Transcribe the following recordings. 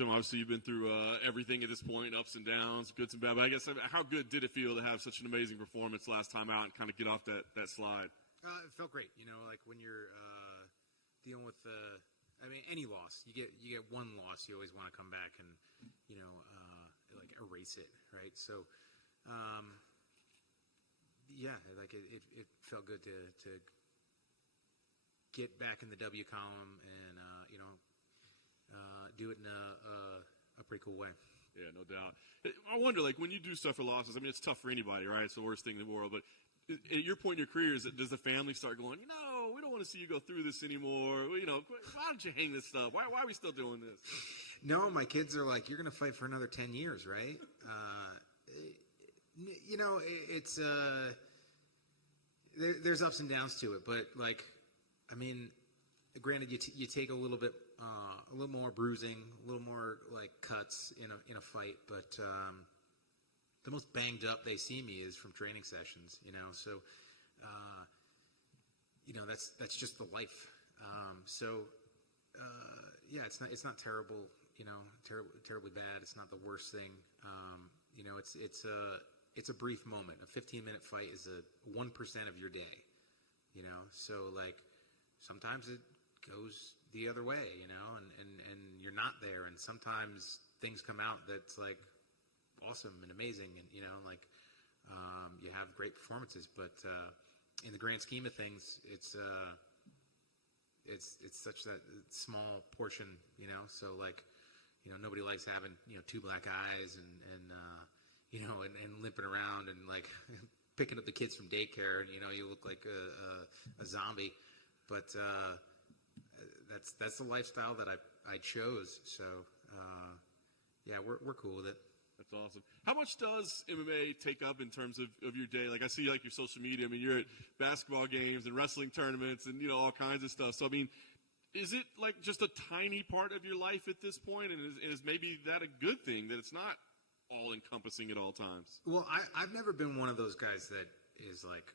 Jim, obviously you've been through everything at this point, ups and downs, goods and bad. But I guess how good did it feel to have such an amazing performance last time out and kind of get off that slide? It felt great. Like when you're dealing with any loss, you get one loss, you always want to come back and like erase it, right? So, it felt good to get back in the W column and do it in a pretty cool way. Yeah, no doubt. I wonder, like, when you do stuff for losses, I mean, it's tough for anybody, right? It's the worst thing in the world. But at your point in your career, does the family start going, we don't want to see you go through this anymore. Why don't you hang this stuff? Why are we still doing this? No, my kids are like, you're going to fight for another 10 years, right? It's there's ups and downs to it. But, like, I mean, granted, you take a little more bruising, a little more like cuts in a fight, but the most banged up they see me is from training sessions, So, that's just the life. It's not terrible, terribly bad. It's not the worst thing. It's a brief moment. A 15-minute fight is 1% of your day, So, like, sometimes it goes the other way, and you're not there. And sometimes things come out that's like awesome and amazing, and you have great performances. But in the grand scheme of things, it's such that small portion, So like, nobody likes having two black eyes and limping around and like picking up the kids from daycare, and you look like a zombie. But that's the lifestyle that I chose. So we're cool with it. That's awesome. How much does MMA take up in terms of your day? Like, I see like your social media. I mean, you're at basketball games and wrestling tournaments and all kinds of stuff. So I mean, is it like just a tiny part of your life at this point? And is maybe that a good thing that it's not all encompassing at all times? Well, I've never been one of those guys that is like,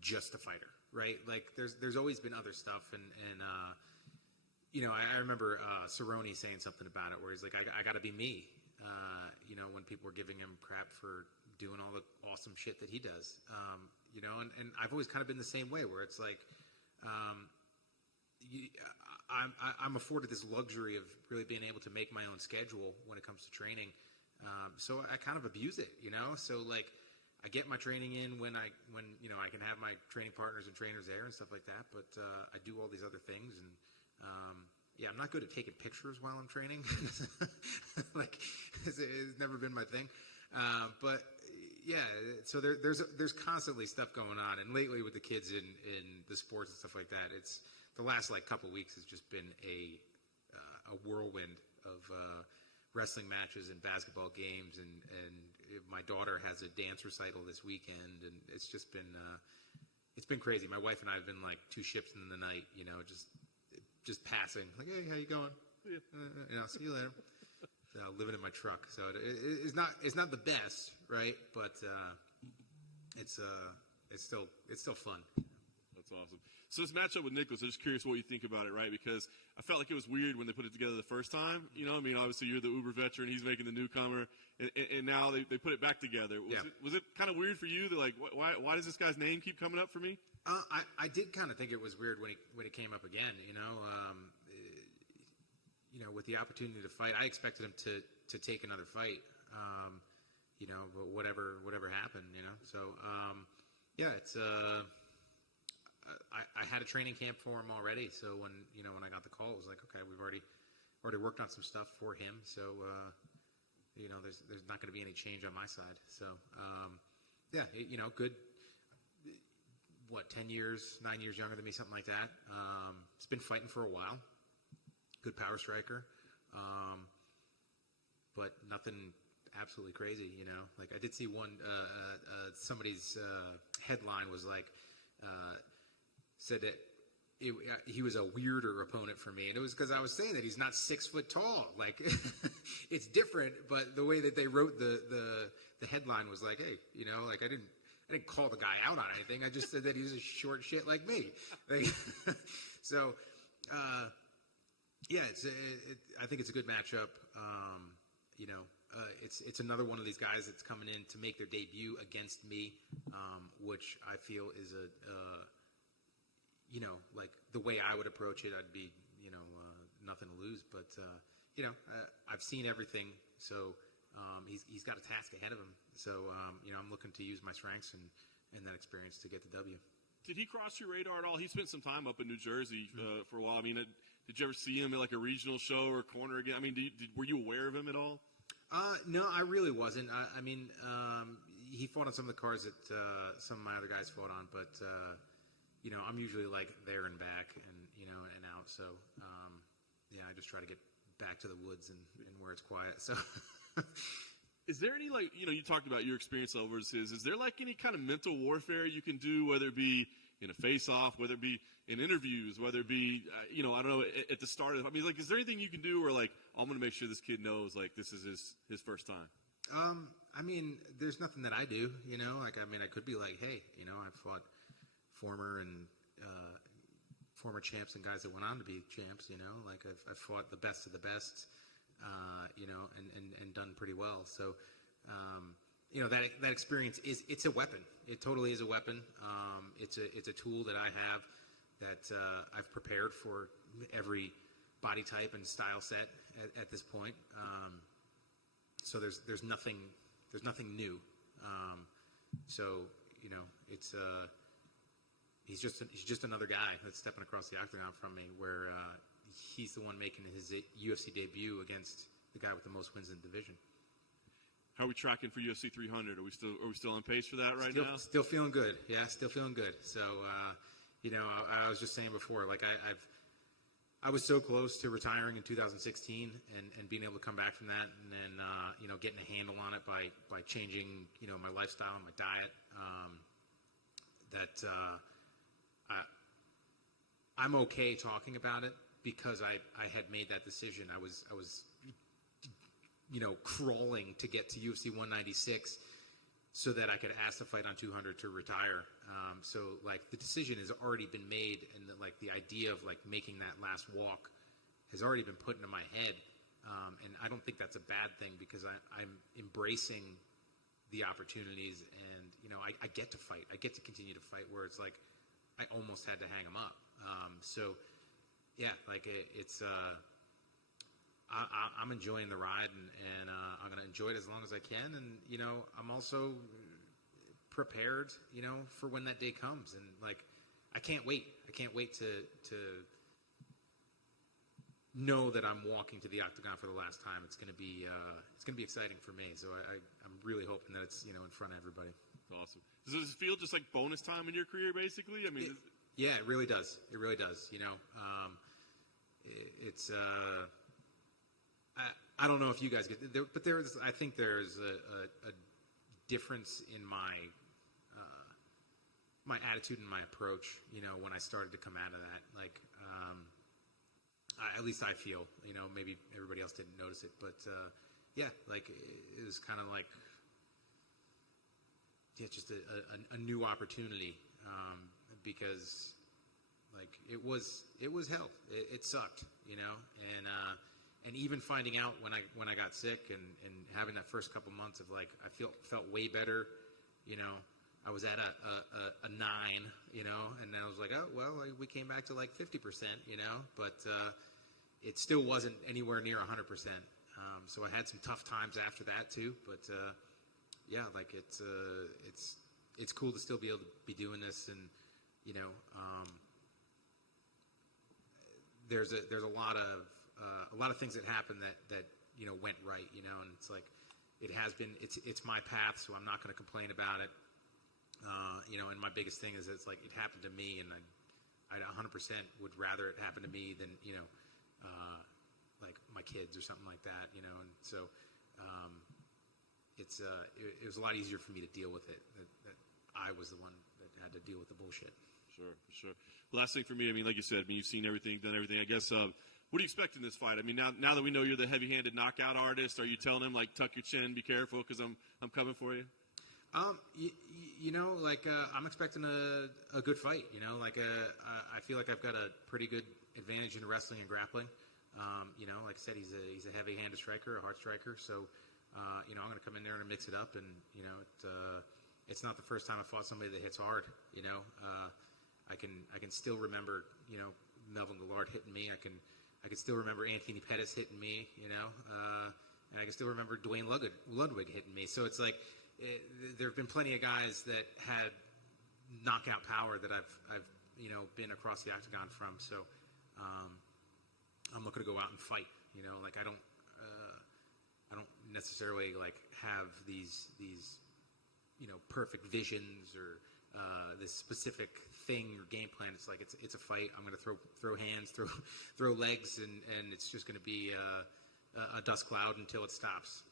just a fighter. Right, like there's always been other stuff, and I remember Cerrone saying something about it, where he's like, I got to be me, when people were giving him crap for doing all the awesome shit that he does, and I've always kind of been the same way, where it's like, I'm afforded this luxury of really being able to make my own schedule when it comes to training, so I kind of abuse it, so like. I get my training in when I can have my training partners and trainers there and stuff like that. But I do all these other things, and I'm not good at taking pictures while I'm training. Like it's never been my thing. But so there's constantly stuff going on, and lately with the kids in the sports and stuff like that, it's the last like couple weeks has just been a whirlwind of wrestling matches and basketball games, and my daughter has a dance recital this weekend, and it's just been it's been crazy. My wife and I have been like two ships in the night, just passing, like, hey, how you going? See you later. Living in my truck, so it's not the best, right? But it's still fun. That's awesome. So this matchup with Nikolas, I'm just curious what you think about it, right? Because I felt like it was weird when they put it together the first time. I mean, obviously you're the uber veteran, he's making the newcomer, and now they put it back together. Was it kind of weird for you that like, why does this guy's name keep coming up for me? I did kind of think it was weird when it came up again. With the opportunity to fight, I expected him to take another fight. But whatever happened, So it's. I had a training camp for him already, so when I got the call, it was like, okay, we've already worked on some stuff for him, so there's not going to be any change on my side. So good. What, 9 years younger than me, something like that. He's been fighting for a while. Good power striker, but nothing absolutely crazy. Like I did see one somebody's headline was like. Said that he was a weirder opponent for me, and it was because I was saying that he's not 6 foot tall. Like it's different, but the way that they wrote the headline was like, hey, like I didn't call the guy out on anything. I just said that he's a short shit like me. Like, so Yeah, I think it's a good matchup. It's another one of these guys that's coming in to make their debut against me, which I feel is like the way I would approach it, I'd be, nothing to lose. But, I've seen everything, so he's got a task ahead of him. So, I'm looking to use my strengths and that experience to get the W. Did he cross your radar at all? He spent some time up in New Jersey for a while. I mean, did you ever see him at like a regional show or corner again? I mean, were you aware of him at all? No, I really wasn't. He fought on some of the cards that some of my other guys fought on, but I'm usually like there and back and and out. So I just try to get back to the woods and where it's quiet. So. Is there any, like, you talked about your experience level versus is there like any kind of mental warfare you can do, whether it be in a face-off, whether it be in interviews, whether it be, I don't know, at the start of, like, is there anything you can do where, like, I'm going to make sure this kid knows, like, this is his first time? There's nothing that I do, I could be like, hey, I've fought former champs and guys that went on to be champs, like I've fought the best of the best, and done pretty well. So, that experience it's a weapon. It totally is a weapon. It's a tool that I have that I've prepared for every body type and style set at this point. So there's nothing new. It's he's just another guy that's stepping across the octagon from me, where he's the one making his UFC debut against the guy with the most wins in the division. How are we tracking for UFC 300? Are we still on pace for that now? Still feeling good. Yeah, still feeling good. So, I was just saying before, like I was so close to retiring in 2016 and being able to come back from that, and then getting a handle on it by changing my lifestyle and my diet. I'm okay talking about it because I had made that decision. I was crawling to get to UFC 196 so that I could ask to fight on 200 to retire. So like the decision has already been made, and the idea of like making that last walk has already been put into my head. And I don't think that's a bad thing because I'm embracing the opportunities, and I get to fight. I get to continue to fight where it's like I almost had to hang them up. I'm enjoying the ride, and I'm going to enjoy it as long as I can. And, I'm also prepared, for when that day comes. And, like, I can't wait. I can't wait to know that I'm walking to the octagon for the last time. It's going to be exciting for me. So I'm really hoping that it's, in front of everybody. That's awesome. Does this feel just like bonus time in your career, basically? I mean, yeah, it really does. It really does. It's I don't know if you guys get there, but I think there's a difference in my attitude and my approach. When I started to come out of that, like at least I feel. Maybe everybody else didn't notice it, but like it was kind of like just a new opportunity. Because like it was hell. It sucked, and even finding out when I got sick and having that first couple months of like I felt way better, I was at a 9, and then I was like, oh well, we came back to like 50%, but it still wasn't anywhere near 100%. So I had some tough times after that too, but like it's cool to still be able to be doing this. And there's a lot of things that happened that went right, and it's like it has been it's my path, so I'm not going to complain about it. And my biggest thing is it's like it happened to me, and I 100% would rather it happen to me than like my kids or something like that, and so it was a lot easier for me to deal with it. That I was the one that had to deal with the bullshit. Sure. Last thing for me, like you said, you've seen everything, done everything. I guess, what do you expect in this fight? Now that we know you're the heavy-handed knockout artist, are you telling him, like, tuck your chin, be careful, because I'm coming for you? I'm expecting a good fight. I feel like I've got a pretty good advantage in wrestling and grappling. Like I said, he's a heavy-handed striker, a hard striker. So, I'm going to come in there and mix it up. And it's not the first time I fought somebody that hits hard. I can still remember Melvin Gillard hitting me. I can still remember Anthony Pettis hitting me. And I can still remember Dwayne Ludwig hitting me. So it's like there have been plenty of guys that had knockout power that I've been across the octagon from. So I'm looking to go out and fight. Like I don't necessarily like have these perfect visions or this specific thing or game plan. It's like it's a fight. I'm going to throw hands, throw legs, and it's just going to be a dust cloud until it stops.